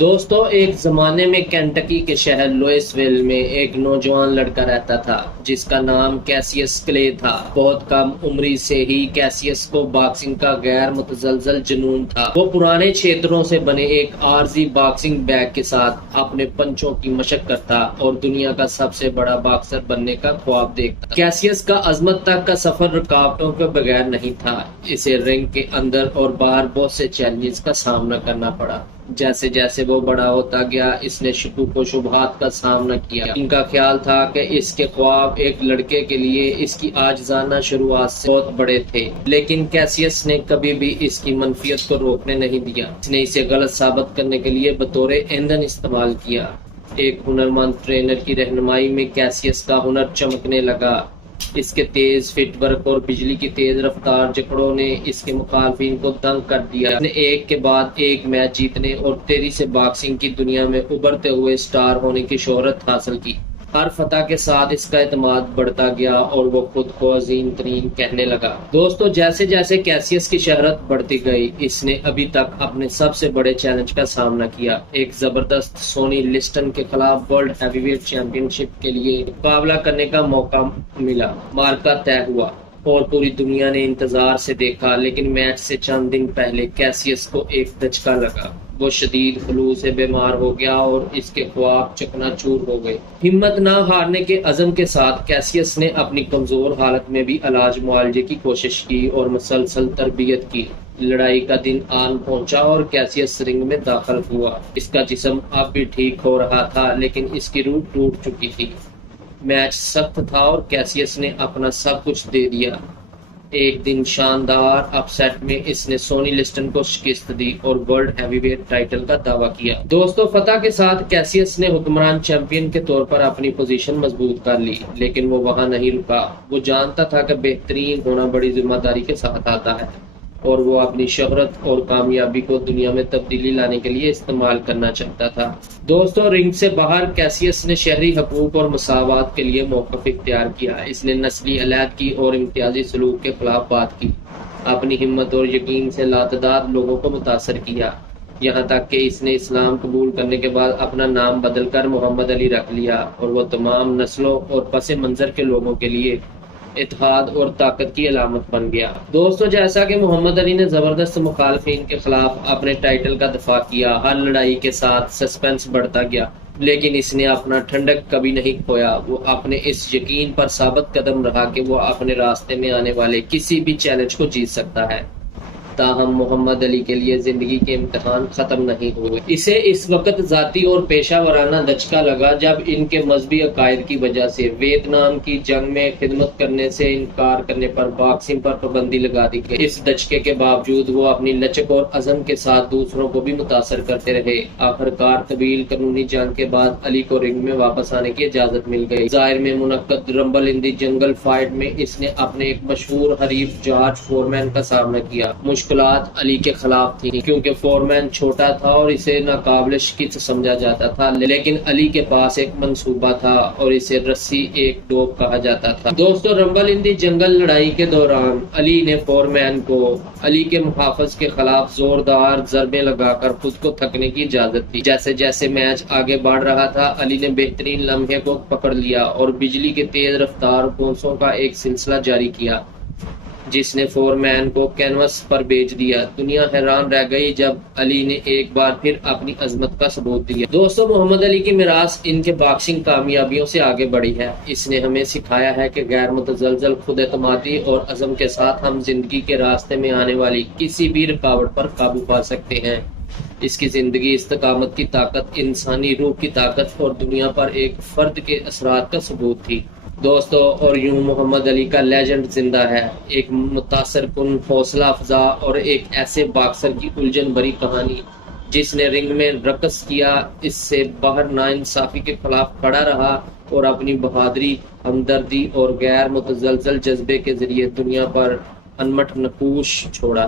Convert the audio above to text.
دوستو، ایک زمانے میں کینٹکی کے شہر لوئس ویل میں ایک نوجوان لڑکا رہتا تھا جس کا نام کیسیس کلے تھا۔ بہت کم عمری سے ہی کیسیس کو باکسنگ کا غیر متزلزل جنون تھا۔ وہ پرانے چھیتروں سے بنے ایک عارضی باکسنگ بیگ کے ساتھ اپنے پنچوں کی مشق کرتا اور دنیا کا سب سے بڑا باکسر بننے کا خواب دیکھتا۔ کیسیس کا عظمت تک کا سفر رکاوٹوں کے بغیر نہیں تھا۔ اسے رنگ کے اندر اور باہر بہت سے چیلنجز کا سامنا کرنا پڑا۔ جیسے جیسے وہ بڑا ہوتا گیا، اس نے شکوک و شبہات کا سامنا کیا۔ ان کا خیال تھا کہ اس کے خواب ایک لڑکے کے لیے اس کی عاجزانہ شروعات سے بہت بڑے تھے، لیکن کیسیس نے کبھی بھی اس کی منفیت کو روکنے نہیں دیا۔ اس نے اسے غلط ثابت کرنے کے لیے بطور ایندھن استعمال کیا۔ ایک ہنرمند ٹرینر کی رہنمائی میں کیسیس کا ہنر چمکنے لگا۔ اس کے تیز فٹ ورک اور بجلی کی تیز رفتار جکڑوں نے اس کے مخالفین کو دنگ کر دیا۔ اس نے ایک کے بعد ایک میچ جیتنے اور تیزی سے باکسنگ کی دنیا میں ابھرتے ہوئے سٹار ہونے کی شہرت حاصل کی۔ ہر فتح کے ساتھ اس کا اعتماد بڑھتا گیا اور وہ خود کو عظیم ترین کہنے لگا۔ دوستو، جیسے جیسے کیسیس کی شہرت بڑھتی گئی، اس نے ابھی تک اپنے سب سے بڑے چیلنج کا سامنا کیا۔ ایک زبردست سونی لسٹن کے خلاف ورلڈ ہیوی ویٹ چیمپئن شپ کے لیے مقابلہ کرنے کا موقع ملا۔ مارکا طے ہوا اور پوری دنیا نے انتظار سے دیکھا، لیکن میچ سے چند دن پہلے کیسیس کو ایک دھچکا لگا۔ وہ شدید فلو سے بیمار ہو گیا اور اس کے خواب چکنا چور ہو گئے۔ ہمت نہ ہارنے کے عزم کے ساتھ کیسیس نے اپنی کمزور حالت میں بھی علاج معالجے کی کوشش کی اور مسلسل تربیت کی۔ لڑائی کا دن آن پہنچا اور کیسیس رنگ میں داخل ہوا۔ اس کا جسم اب بھی ٹھیک ہو رہا تھا، لیکن اس کی روح ٹوٹ چکی تھی۔ میچ سخت تھا اور کیسیس نے اپنا سب کچھ دے دیا۔ ایک دن شاندار اپ سیٹ میں اس نے سونی لسٹن کو شکست دی اور ورلڈ ہیوی ویٹ ٹائٹل کا دعویٰ کیا۔ دوستو، فتح کے ساتھ کیسیس نے حکمران چیمپئن کے طور پر اپنی پوزیشن مضبوط کر لی، لیکن وہ وہاں نہیں رکا۔ وہ جانتا تھا کہ بہترین ہونا بڑی ذمہ داری کے ساتھ آتا ہے اور وہ اپنی شہرت اور کامیابی کو دنیا میں تبدیلی لانے کے لیے استعمال کرنا چاہتا تھا۔ دوستو، رنگ سے باہر کیسیس نے شہری حقوق اور مساوات کے لیے موقف اختیار کیا۔ اس نے نسلی علیحدگی اور امتیازی سلوک کے خلاف بات کی۔ اپنی ہمت اور یقین سے لاتعداد لوگوں کو متاثر کیا، یہاں تک کہ اس نے اسلام قبول کرنے کے بعد اپنا نام بدل کر محمد علی رکھ لیا اور وہ تمام نسلوں اور پس منظر کے لوگوں کے لیے اتحاد اور طاقت کی علامت بن گیا۔ دوستو، جیسا کہ محمد علی نے زبردست مخالفین کے خلاف اپنے ٹائٹل کا دفاع کیا، ہر لڑائی کے ساتھ سسپینس بڑھتا گیا، لیکن اس نے اپنا ٹھنڈک کبھی نہیں کھویا۔ وہ اپنے اس یقین پر ثابت قدم رہا کہ وہ اپنے راستے میں آنے والے کسی بھی چیلنج کو جیت سکتا ہے۔ تاہم محمد علی کے لیے زندگی کے امتحان ختم نہیں ہوئے۔ اسے اس وقت ذاتی اور پیشہ ورانہ دھچکا لگا جب ان کے مذہبی عقائد کی وجہ سے ویتنام کی جنگ میں خدمت کرنے سے انکار کرنے پر باکسنگ پر پابندی لگا دی گئی۔ اس دھچکے کے باوجود وہ اپنی لچک اور عزم کے ساتھ دوسروں کو بھی متاثر کرتے رہے۔ آخرکار طویل قانونی جنگ کے بعد علی کو رنگ میں واپس آنے کی اجازت مل گئی۔ ظاہر میں منعقد رمبل ان دی جنگل فائٹ میں اس نے اپنے ایک مشہور حریف جارج فورمین کا سامنا کیا۔ مشکلات علی کے خلاف تھیں کیونکہ فورمین چھوٹا تھا اور اسے ناقابل شکست سمجھا جاتا تھا، لیکن علی کے پاس ایک منصوبہ تھا اور اسے رسی ایک ڈوب کہا جاتا تھا۔ دوستو، رمبل ان دی جنگل لڑائی کے دوران علی نے فورمین کو علی کے محافظ کے خلاف زوردار ضربیں لگا کر خود کو تھکنے کی اجازت دی۔ جیسے جیسے میچ آگے بڑھ رہا تھا، علی نے بہترین لمحے کو پکڑ لیا اور بجلی کے تیز رفتار بونسوں کا ایک سلسلہ جاری کیا جس نے فورمین کو کینوس پر بھیج دیا۔ دنیا حیران رہ گئی جب علی نے ایک بار پھر اپنی عظمت کا ثبوت دیا۔ دوستو، محمد علی کی میراث ان کے باکسنگ کامیابیوں سے آگے بڑھی ہے۔ اس نے ہمیں سکھایا ہے کہ غیر متزلزل خود اعتمادی اور عزم کے ساتھ ہم زندگی کے راستے میں آنے والی کسی بھی رکاوٹ پر قابو پا سکتے ہیں۔ اس کی زندگی، استقامت کی طاقت، انسانی روح کی طاقت اور دنیا پر ایک فرد کے اثرات کا ثبوت تھی۔ دوستو، اور یوں محمد علی کا لیجنڈ زندہ ہے، ایک متاثر کن، حوصلہ افزا اور ایک ایسے باکسر کی الجھن بھری کہانی جس نے رنگ میں رقص کیا، اس سے باہر ناانصافی کے خلاف کھڑا رہا اور اپنی بہادری، ہمدردی اور غیر متزلزل جذبے کے ذریعے دنیا پر انمٹ نقوش چھوڑا۔